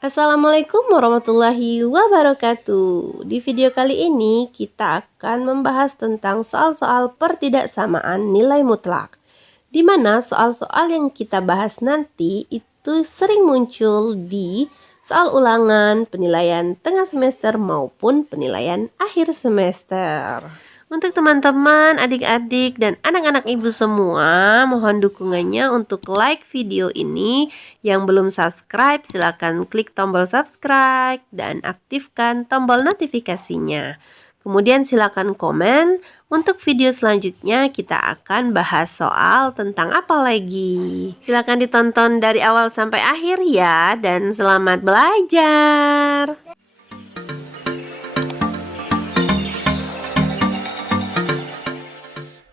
Assalamualaikum warahmatullahi wabarakatuh. Di video kali ini kita akan membahas tentang soal-soal pertidaksamaan nilai mutlak, di mana soal-soal yang kita bahas nanti itu sering muncul di soal ulangan, penilaian tengah semester maupun penilaian akhir semester. Untuk teman-teman, adik-adik, dan anak-anak ibu semua, mohon dukungannya untuk like video ini. Yang belum subscribe, silakan klik tombol subscribe dan aktifkan tombol notifikasinya. Kemudian silakan komen. Untuk video selanjutnya kita akan bahas soal tentang apa lagi. Silakan ditonton dari awal sampai akhir ya, dan selamat belajar.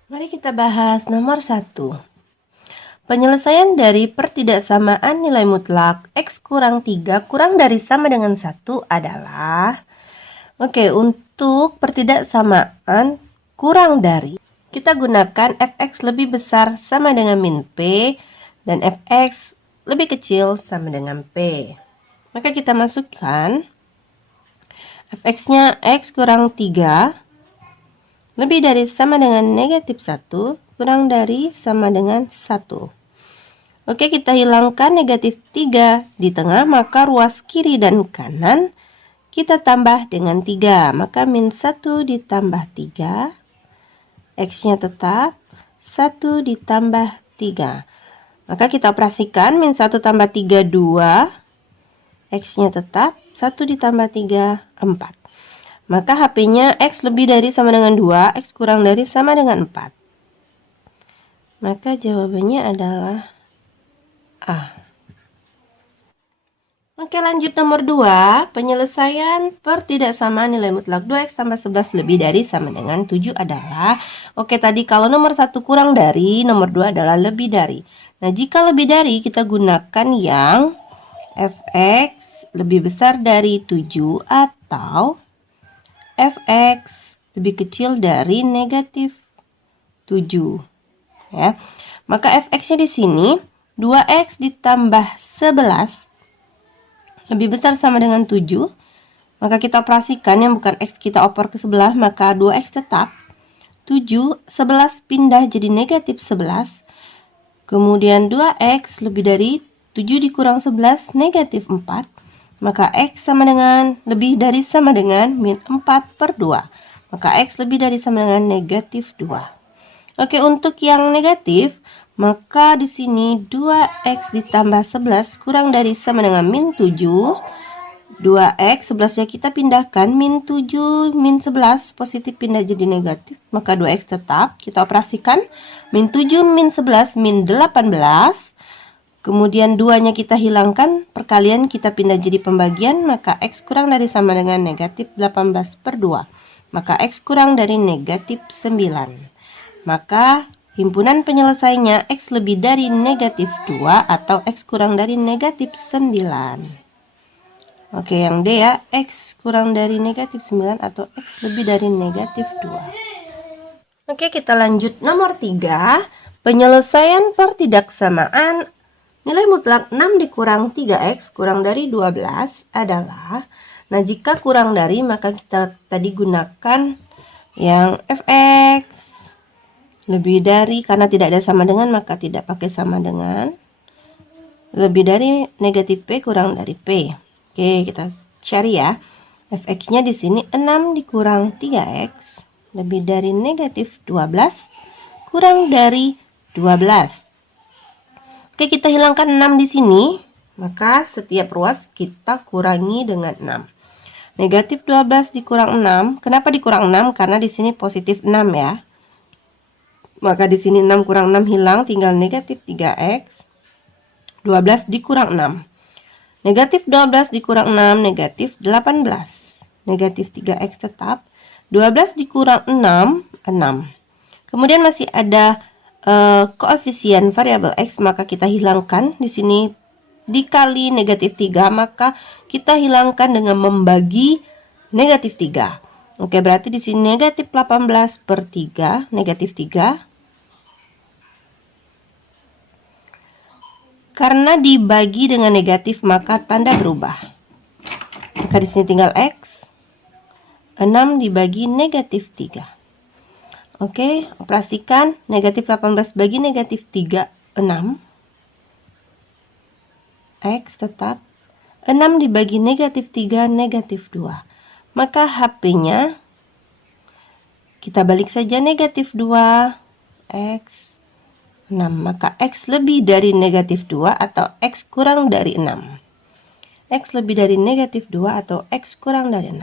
Mari kita bahas nomor 1. Penyelesaian dari pertidaksamaan nilai mutlak X kurang 3 kurang dari sama dengan 1 adalah untuk pertidaksamaan kurang dari, kita gunakan fx lebih besar sama dengan min P dan fx lebih kecil sama dengan P. Maka kita masukkan fx-nya X kurang 3 lebih dari sama dengan negatif 1 kurang dari sama dengan 1. Oke, kita hilangkan negatif 3 di tengah, maka ruas kiri dan kanan kita tambah dengan 3. Maka min 1 ditambah 3, X-nya tetap 1 ditambah 3. Maka kita operasikan min 1 tambah 3, 2, X-nya tetap 1 ditambah 3, 4. Maka HP-nya X lebih dari sama dengan 2, X kurang dari sama dengan 4. Maka jawabannya adalah A. Oke, lanjut nomor 2. Penyelesaian pertidaksamaan nilai mutlak 2X tambah 11 lebih dari sama dengan 7 adalah, tadi kalau nomor 1 kurang dari, nomor 2 adalah lebih dari. Nah, jika lebih dari, kita gunakan yang fx lebih besar dari 7 atau fx lebih kecil dari negatif 7 ya. Maka fx-nya di sini 2x ditambah 11 lebih besar sama dengan 7. Maka kita operasikan, yang bukan x kita oper ke sebelah, maka 2x tetap 7, 11 pindah jadi negatif 11. Kemudian 2x lebih dari 7 dikurang 11 negatif 4. Maka X sama dengan lebih dari sama dengan min 4 per 2. Maka X lebih dari sama dengan negatif 2. Oke, untuk yang negatif, maka di sini 2X ditambah 11 kurang dari sama dengan min 7. 2X, 11-nya kita pindahkan, min 7, min 11, positif pindah jadi negatif. Maka 2X tetap, kita operasikan, min 7, min 11, min 18. Kemudian 2-nya kita hilangkan, perkalian kita pindah jadi pembagian, maka X kurang dari sama dengan negatif 18 per 2. Maka X kurang dari negatif 9. Maka himpunan penyelesaiannya X lebih dari negatif 2 atau X kurang dari negatif 9. Oke, yang D ya, X kurang dari negatif 9 atau X lebih dari negatif 2. Oke, kita lanjut nomor 3. Penyelesaian pertidaksamaan nilai mutlak 6 dikurang 3x kurang dari 12 adalah, nah jika kurang dari maka kita tadi gunakan yang fx lebih dari, karena tidak ada sama dengan maka tidak pakai sama dengan, lebih dari negatif p kurang dari p. Oke, kita cari ya. Fx-nya di sini 6 dikurang 3x lebih dari negatif 12 kurang dari 12. Oke, kita hilangkan 6 di sini, maka setiap ruas kita kurangi dengan 6. Negatif 12 dikurang 6. Kenapa dikurang 6? Karena di sini positif 6 ya. Maka di sini 6 kurang 6 hilang, tinggal negatif 3x. 12 dikurang 6. Negatif 12 dikurang 6, negatif 18. Negatif 3x tetap. 12 dikurang 6, 6. Kemudian masih ada koefisien variabel X, maka kita hilangkan di sini dikali negatif 3, maka kita hilangkan dengan membagi negatif 3. Oke, berarti di sini negatif 18 per 3, negatif 3. Karena dibagi dengan negatif, maka tanda berubah. Maka di sini tinggal X. 6 dibagi negatif 3. Oke, operasikan negatif 18 bagi negatif 3, 6. X tetap. 6 dibagi negatif 3, negatif 2. Maka HP-nya kita balik saja negatif 2. X 6. Maka X lebih dari negatif 2 atau X kurang dari 6. X lebih dari negatif 2 atau X kurang dari 6.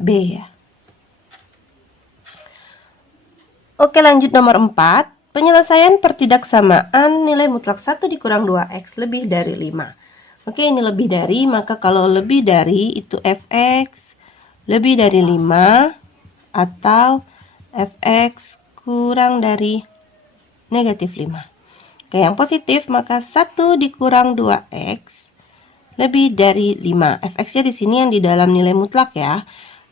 B ya. Oke, lanjut nomor 4. Penyelesaian pertidaksamaan nilai mutlak 1 dikurang 2x lebih dari 5. Oke, ini lebih dari, maka kalau lebih dari itu fx lebih dari 5 atau fx kurang dari negatif 5. Oke, yang positif maka 1 dikurang 2x lebih dari 5. Fx-nya di sini yang di dalam nilai mutlak ya.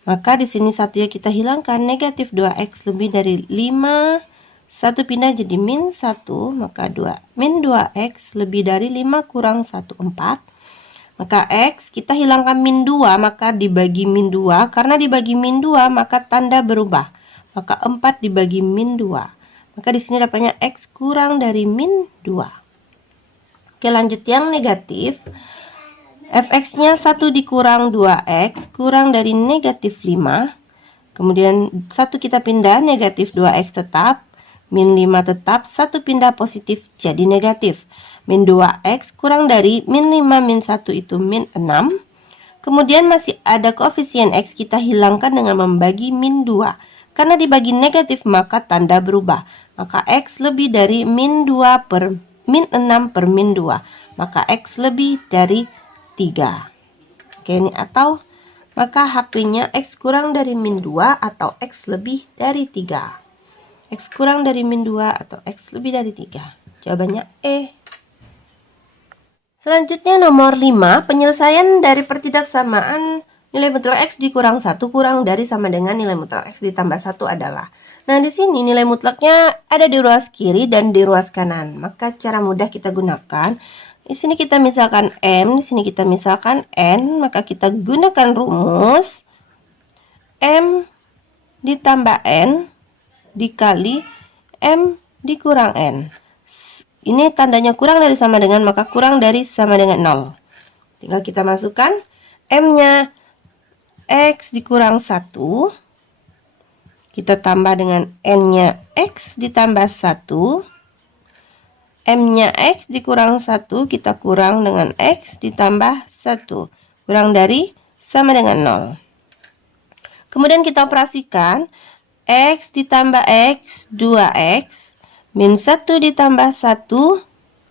Maka di sini satunya kita hilangkan, negatif 2x lebih dari 5. 1 pindah jadi min 1, maka 2. Min 2x lebih dari 5 kurang 1, 4. Maka x kita hilangkan min 2, maka dibagi min 2. Karena dibagi min 2, maka tanda berubah. Maka 4 dibagi min 2. Maka di sini dapatnya x kurang dari min 2. Oke, lanjut yang negatif. Fx-nya 1 dikurang 2x kurang dari negatif 5. Kemudian 1 kita pindah, negatif 2x tetap. Min 5 tetap, 1 pindah positif jadi negatif. Min 2x kurang dari min 5 min 1 itu min 6. Kemudian masih ada koefisien x, kita hilangkan dengan membagi min 2. Karena dibagi negatif maka tanda berubah. Maka x lebih dari min 2 per min 6 per min 2. Maka x lebih dari 3. Oke, ini atau maka HP-nya x kurang dari min 2 atau x lebih dari 3. X kurang dari min 2 atau x lebih dari 3. Jawabannya E. Selanjutnya nomor 5, penyelesaian dari pertidaksamaan nilai mutlak x dikurang 1 kurang dari sama dengan nilai mutlak x ditambah 1 adalah. Nah, di sini nilai mutlaknya ada di ruas kiri dan di ruas kanan. Maka cara mudah kita gunakan, di sini kita misalkan M, di sini kita misalkan N, maka kita gunakan rumus M ditambah N dikali M dikurang N. Ini tandanya kurang dari sama dengan, maka kurang dari sama dengan 0. Tinggal kita masukkan M-nya X dikurang 1. Kita tambah dengan N-nya X ditambah 1. M-nya X dikurang 1, kita kurang dengan X ditambah 1. Kurang dari sama dengan 0. Kemudian kita operasikan. X ditambah X, 2X. Min 1 ditambah 1,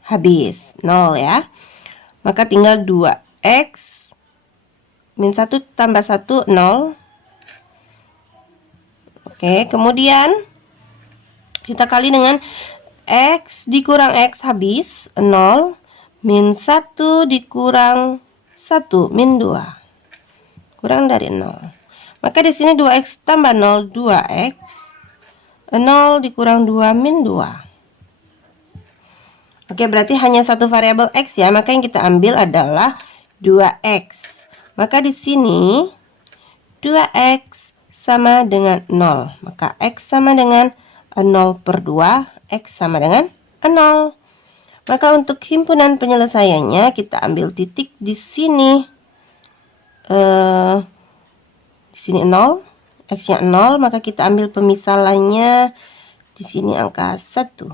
habis. 0 ya. Maka tinggal 2X. Min 1 tambah 1, 0. Oke, kemudian kita kali dengan X dikurang X habis 0. Min 1 dikurang 1 min 2. Kurang dari 0. Maka di sini 2x tambah 0, 2x. 0 dikurang 2 min 2. Oke, berarti hanya satu variabel x ya. Maka yang kita ambil adalah 2x. Maka di sini 2x sama dengan 0. Maka x sama dengan 0 per 2. X sama dengan 0. Maka untuk himpunan penyelesaiannya kita ambil titik di sini. Di sini 0, x-nya 0, maka kita ambil pemisalannya di sini angka 1.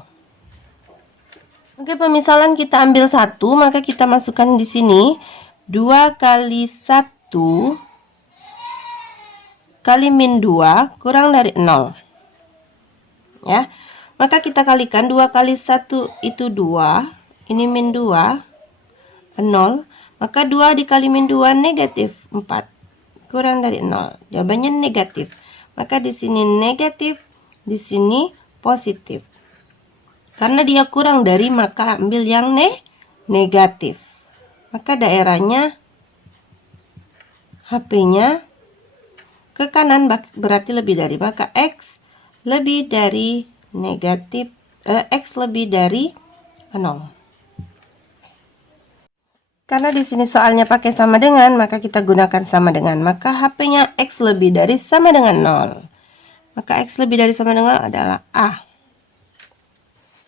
Oke, pemisalan kita ambil 1, maka kita masukkan di sini 2 kali 1 kali min 2 kurang dari 0. Ya. Maka kita kalikan 2 kali 1 itu 2, ini min 2, 0. Maka 2 dikali min 2 negatif 4. Kurang dari 0. Jawabannya negatif. Maka di sini negatif, di sini positif. Karena dia kurang dari, maka ambil yang negatif. Maka daerahnya HP-nya ke kanan berarti lebih dari. Maka X lebih dari negatif, X lebih dari 0. Karena di sini soalnya pakai sama dengan, maka kita gunakan sama dengan. Maka HP-nya X lebih dari sama dengan 0. Maka X lebih dari sama dengan adalah A.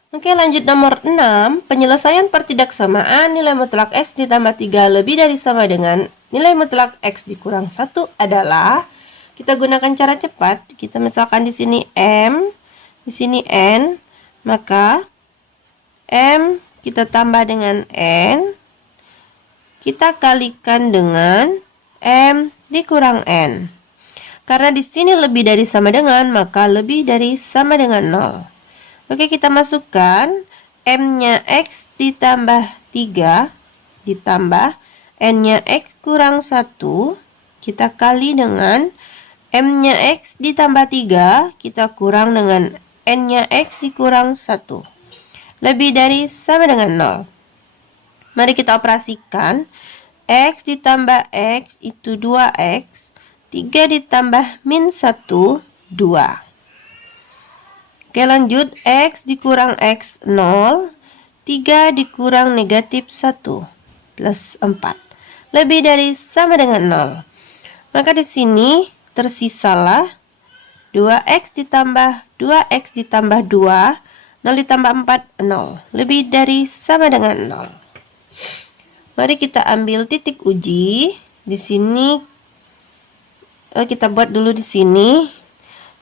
Oke, lanjut nomor 6. Penyelesaian pertidaksamaan nilai mutlak X ditambah 3 lebih dari sama dengan nilai mutlak X dikurang 1 adalah, kita gunakan cara cepat. Kita misalkan di sini M, di sini N, maka M kita tambah dengan N, kita kalikan dengan M dikurang N. Karena di sini lebih dari sama dengan, maka lebih dari sama dengan 0. Oke, kita masukkan M-nya X ditambah 3 ditambah N-nya X kurang 1. Kita kali dengan M-nya X ditambah 3, kita kurang dengan N-nya X dikurang 1. Lebih dari sama dengan 0. Mari kita operasikan. X ditambah X itu 2X. 3 ditambah min 1, 2. Oke, lanjut. X dikurang X 0. 3 dikurang negatif 1 plus 4. Lebih dari sama dengan 0. Maka di sini tersisalah 2X ditambah 2X ditambah 2. 0 ditambah 4, 0. Lebih dari sama dengan 0. Mari kita ambil titik uji. Di sini kita buat dulu di sini.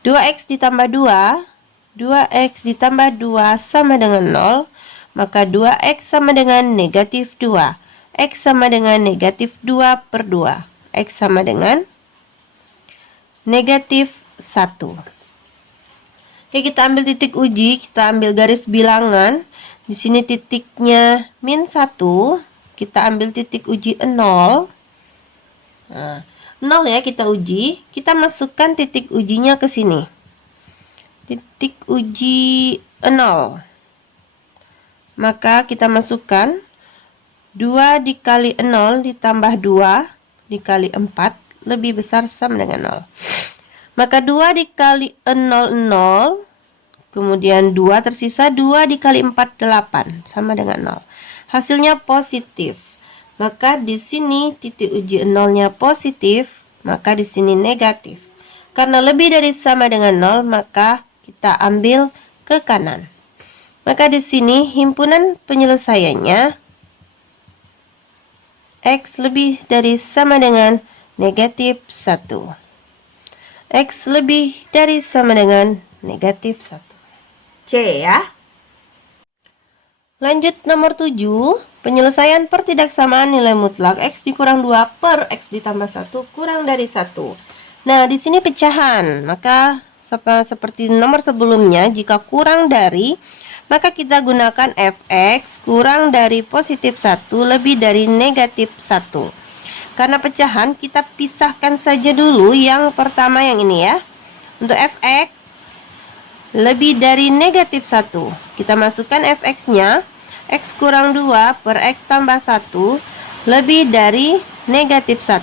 2x ditambah 2, 2x ditambah 2 sama dengan 0. Maka 2x sama dengan negatif 2. X sama dengan negatif 2 per 2. X sama dengan negatif 1. Oke, kita ambil titik uji. Kita ambil garis bilangan. Di sini titiknya min 1. Kita ambil titik uji 0. Nah, 0 ya kita uji. Kita masukkan titik ujinya ke sini. Titik uji 0. Maka kita masukkan 2 dikali 0 ditambah 2 dikali 4 lebih besar sama dengan 0. Maka 2 dikali 0, 0. Kemudian 2 tersisa, 2 dikali 4, 8 sama dengan 0. Hasilnya positif. Maka di sini titik uji 0-nya positif, maka di sini negatif. Karena lebih dari sama dengan 0, maka kita ambil ke kanan. Maka di sini himpunan penyelesaiannya X lebih dari sama dengan negatif 1. X lebih dari sama dengan negatif 1. C ya. Lanjut nomor 7. Penyelesaian pertidaksamaan nilai mutlak X dikurang 2 per X ditambah 1 kurang dari 1. Nah, di sini pecahan. Maka seperti nomor sebelumnya, jika kurang dari, maka kita gunakan fx kurang dari positif 1 lebih dari negatif 1. Karena pecahan, kita pisahkan saja dulu yang pertama yang ini ya. Untuk fx lebih dari negatif 1, kita masukkan fx-nya. X kurang 2 per X tambah 1 lebih dari negatif 1.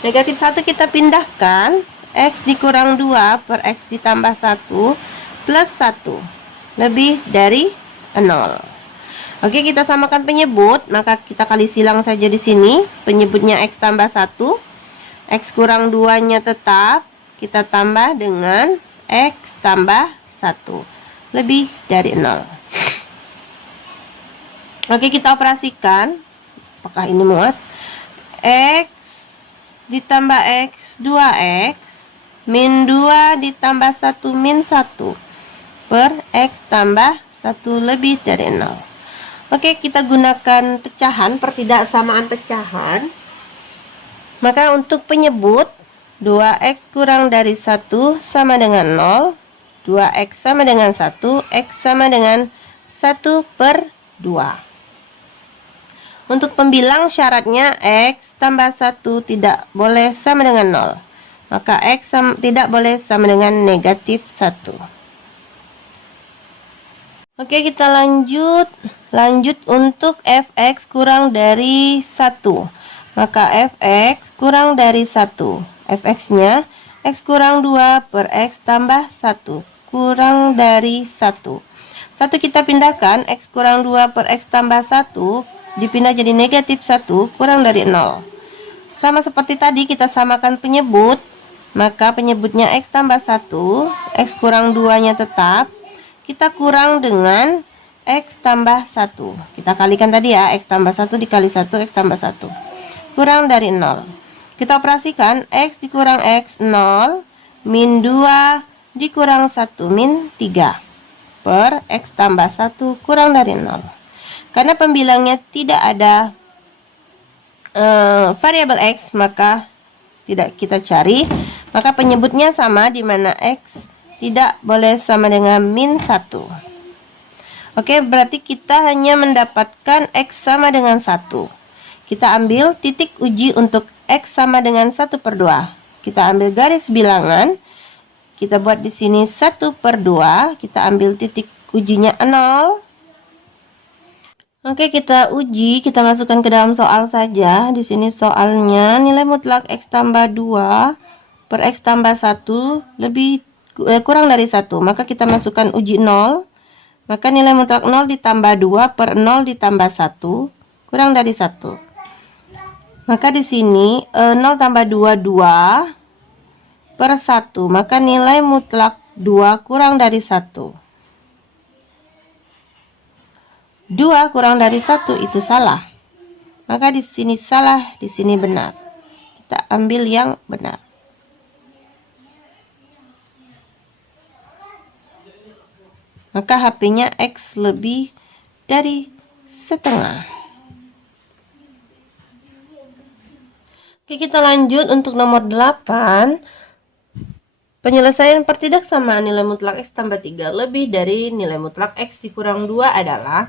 Negatif 1 kita pindahkan. X dikurang 2 per X ditambah 1 plus 1 lebih dari 0. Oke, kita samakan penyebut. Maka kita kali silang saja di sini. Penyebutnya X tambah 1. X kurang 2-nya tetap. Kita tambah dengan X tambah 1 lebih dari 0. Oke, kita operasikan. Apakah ini muat? X ditambah X 2X min 2 ditambah 1 min 1 per X tambah 1 lebih dari 0. Oke, kita gunakan pecahan, pertidaksamaan pecahan. Maka untuk penyebut 2X kurang dari 1 sama dengan 0. 2X sama dengan 1, X sama dengan 1 per 2. Untuk pembilang syaratnya X tambah 1 tidak boleh sama dengan 0. Maka X tidak boleh sama dengan negatif 1. Oke, kita lanjut. Lanjut untuk fx kurang dari 1. Maka fx kurang dari 1. Fx-nya X kurang 2 per X tambah 1 kurang dari 1. 1 kita pindahkan, X kurang 2 per X tambah 1 dipindah jadi negatif 1 kurang dari 0. Sama seperti tadi kita samakan penyebut, maka penyebutnya X tambah 1, X kurang 2 nya tetap, kita kurang dengan X tambah 1. Kita kalikan tadi ya, X tambah 1 dikali 1, X tambah 1 kurang dari 0. Kita operasikan, X dikurang X 0, min 2 dikurang 1 min 3 per X tambah 1 kurang dari 0. Karena pembilangnya tidak ada variabel X, maka tidak kita cari, maka penyebutnya sama, di mana X tidak boleh sama dengan min 1. Oke, berarti kita hanya mendapatkan X sama dengan 1. Kita ambil titik uji untuk X sama dengan 1 per 2. Kita ambil garis bilangan. Kita buat di sini 1 per 2. Kita ambil titik ujinya 0. Oke, kita uji. Kita masukkan ke dalam soal saja. Di sini soalnya nilai mutlak X tambah 2 per X tambah 1 kurang dari 1. Maka kita masukkan uji 0. Maka nilai mutlak 0 ditambah 2 per 0 ditambah 1 kurang dari 1. Maka di sini 0 tambah 2 2 per 1. Maka nilai mutlak 2 kurang dari 1. 2 kurang dari 1 itu salah. Maka di sini salah, di sini benar. Kita ambil yang benar. Maka HP-nya X lebih dari setengah. Oke, kita lanjut untuk nomor 8. Penyelesaian pertidaksamaan nilai mutlak X tambah 3 lebih dari nilai mutlak X dikurang 2 adalah.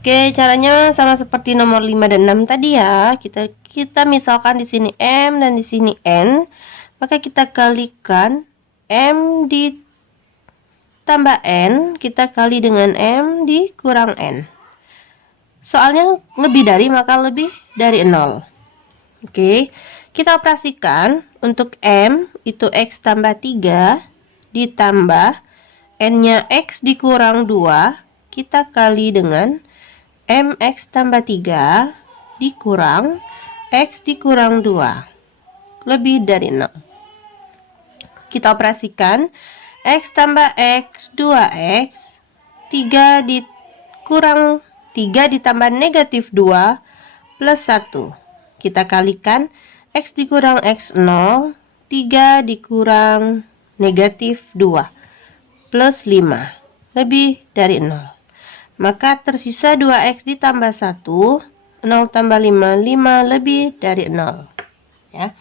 Oke, caranya sama seperti nomor 5 dan 6 tadi ya. Kita misalkan di sini M dan di sini N. Maka kita kalikan M ditambah N, kita kali dengan M dikurang N. Soalnya lebih dari, maka lebih dari 0. Oke, kita operasikan untuk M itu X tambah 3 ditambah N-nya X dikurang 2, kita kali dengan MX tambah 3 dikurang X dikurang 2 lebih dari 0. Kita operasikan X tambah X 2X 3 dikurang 3 ditambah negatif 2 plus 1. Kita kalikan X dikurang X0 3 dikurang negatif 2 plus 5 lebih dari 0. Maka tersisa 2X ditambah 1, 0 tambah 5, 5 lebih dari 0 ya.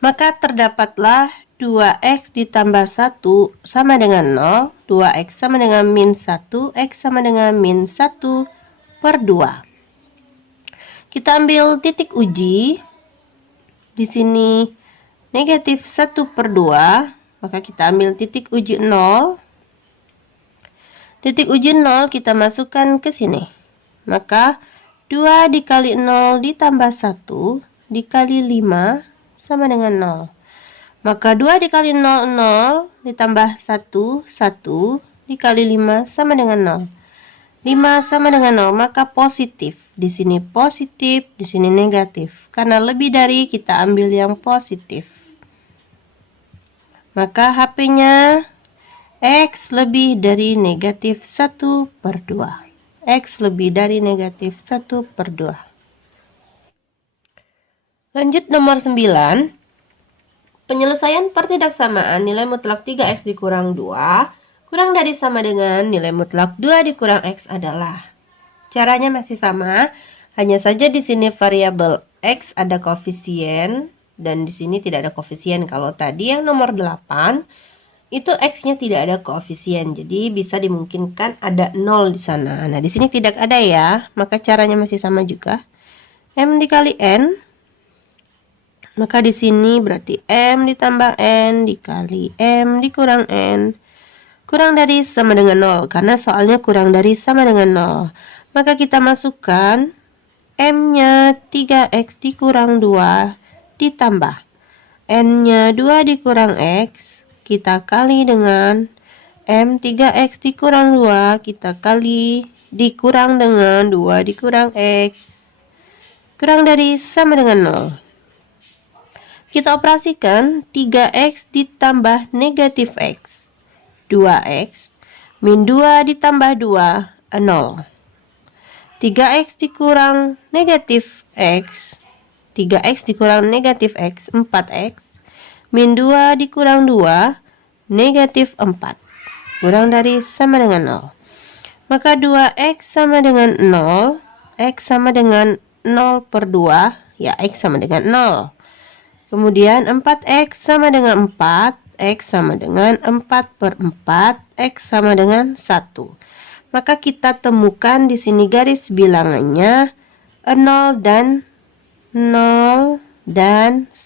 Maka terdapatlah 2X ditambah 1 sama dengan 0, 2X sama dengan min 1, X sama dengan min 1 per 2. Kita ambil titik uji. Di sini negatif 1 per 2, maka kita ambil titik uji 0. Titik uji 0 kita masukkan ke sini. Maka 2 dikali 0 ditambah 1 dikali 5 sama dengan 0. Maka 2 dikali 0, 0 ditambah 1, 1 dikali 5 sama dengan 0. 5 sama dengan 0, maka positif. Di sini positif, di sini negatif. Karena lebih dari, kita ambil yang positif. Maka HP-nya X lebih dari negatif 1 per 2. X lebih dari negatif 1 per 2. Lanjut nomor 9. Penyelesaian pertidaksamaan nilai mutlak 3X dikurang 2 kurang dari sama dengan nilai mutlak 2 dikurang X adalah. Caranya masih sama, hanya saja di sini variabel X ada koefisien dan di sini tidak ada koefisien. Kalau tadi yang nomor 8 itu X-nya tidak ada koefisien, jadi bisa dimungkinkan ada 0 di sana. Nah, di sini tidak ada ya, maka caranya masih sama juga. M dikali N, maka di sini berarti M ditambah N dikali M dikurang N kurang dari sama dengan 0, karena soalnya kurang dari sama dengan 0. Maka kita masukkan M-nya 3X dikurang 2 ditambah N-nya 2 dikurang X, kita kali dengan M 3X dikurang 2 kita kali dikurang dengan 2 dikurang X. Kurang dari sama dengan 0. Kita operasikan 3X ditambah negatif X. 2X min 2 ditambah 2, 0. 3X dikurang negatif X. 3X dikurang negatif X, 4X. Min 2 dikurang 2, negatif 4. Kurang dari sama dengan 0. Maka 2X sama dengan 0. X sama dengan 0 per 2. Ya, X sama dengan 0. Kemudian 4X sama dengan 4. X sama dengan 4 per 4. X sama dengan 1. Maka kita temukan di sini garis bilangannya 0 dan 1.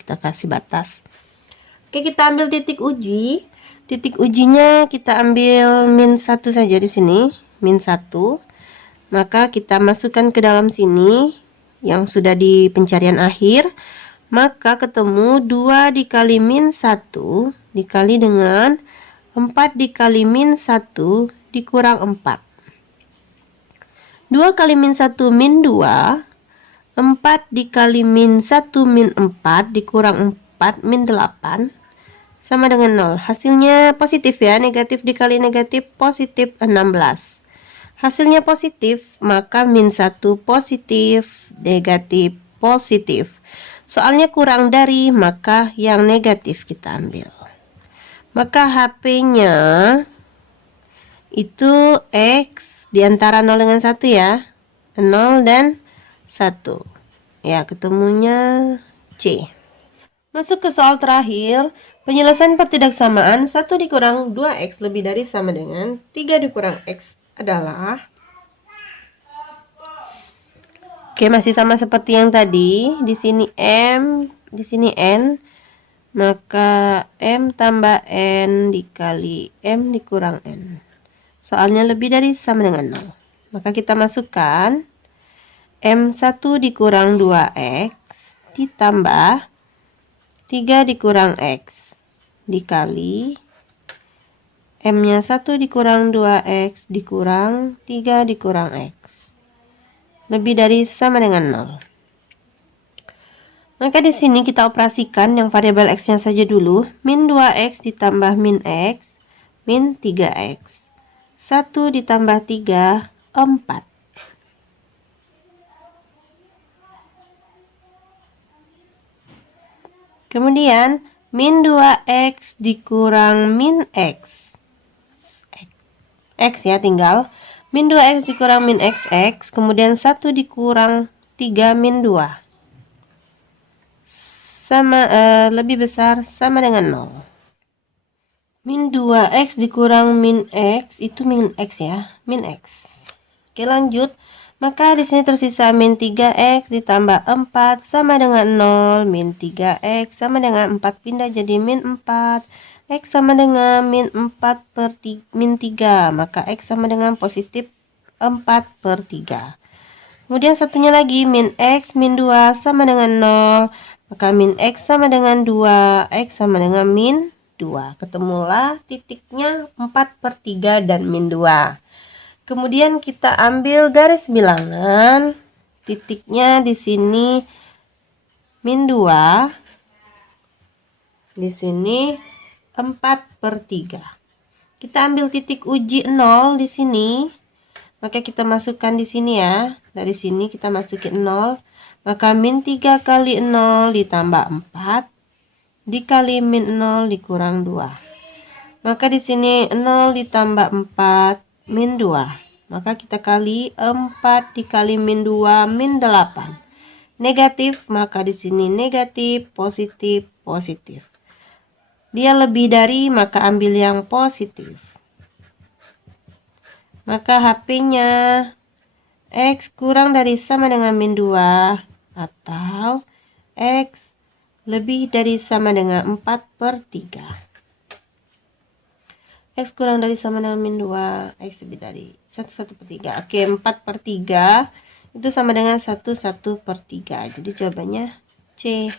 Kita kasih batas. Oke, kita ambil titik uji. Titik ujinya kita ambil min 1 saja di sini. Min 1. Maka kita masukkan ke dalam sini yang sudah di pencarian akhir. Maka ketemu 2 dikali min 1 dikali dengan 4 dikali min 1 dikurang 4. 2 kali min 1 min 2. 4 dikali min 1 min 4 dikurang 4 min 8 sama dengan 0. Hasilnya positif ya. Negatif dikali negatif positif 16. Hasilnya positif, maka min 1 positif, negatif positif. Soalnya kurang dari, maka yang negatif kita ambil. Maka HP-nya itu X di antara 0 dengan 1 ya. 0 dan 1. Ya, ketemunya C. Masuk ke soal terakhir. Penyelesaian pertidaksamaan 1 dikurang 2X lebih dari sama dengan 3 dikurang X adalah... Oke, masih sama seperti yang tadi. Di sini M, di sini N. Maka M tambah N dikali M dikurang N. Soalnya lebih dari sama dengan 0. Maka kita masukkan M1 dikurang 2X ditambah 3 dikurang X dikali M-nya 1 dikurang 2X dikurang 3 dikurang X. Lebih dari sama dengan 0. Maka di sini kita operasikan yang variabel X-nya saja dulu. Min 2X ditambah min X, min 3X. 1 ditambah 3, 4. Kemudian, min 2X dikurang min X. X ya tinggal. Min 2X dikurang min XX, kemudian 1 dikurang 3 min 2. Sama, lebih besar, sama dengan 0. Min 2X dikurang min X, itu min X ya, min X. Oke, lanjut. Maka di sini tersisa min 3X ditambah 4 sama dengan 0. Min 3X sama dengan 4, pindah jadi min 4. X sama dengan min 4 per min 3. Maka X sama dengan positif 4 per 3. Kemudian satunya lagi min X min 2 sama dengan 0. Maka min X sama dengan 2. X sama dengan min 2. Ketemulah titiknya 4 per 3 dan min 2. Kemudian kita ambil garis bilangan. Titiknya di sini min 2. Di sini 4 per 3. Kita ambil titik uji 0 di sini. Maka kita masukkan di sini ya. Dari sini kita masukin 0. Maka min 3 kali 0 ditambah 4 dikali min 0 dikurang 2. Maka di sini 0 ditambah 4 min 2. Maka kita kali 4 dikali min 2 min 8. Negatif, maka di sini negatif, positif, positif. Dia lebih dari, maka ambil yang positif. Maka HP-nya X kurang dari sama dengan min 2 atau X lebih dari sama dengan 4 per 3. X kurang dari sama dengan min 2, X lebih dari 1 per 3. Oke, 4 per 3 itu sama dengan 1 per 3. Jadi jawabannya C.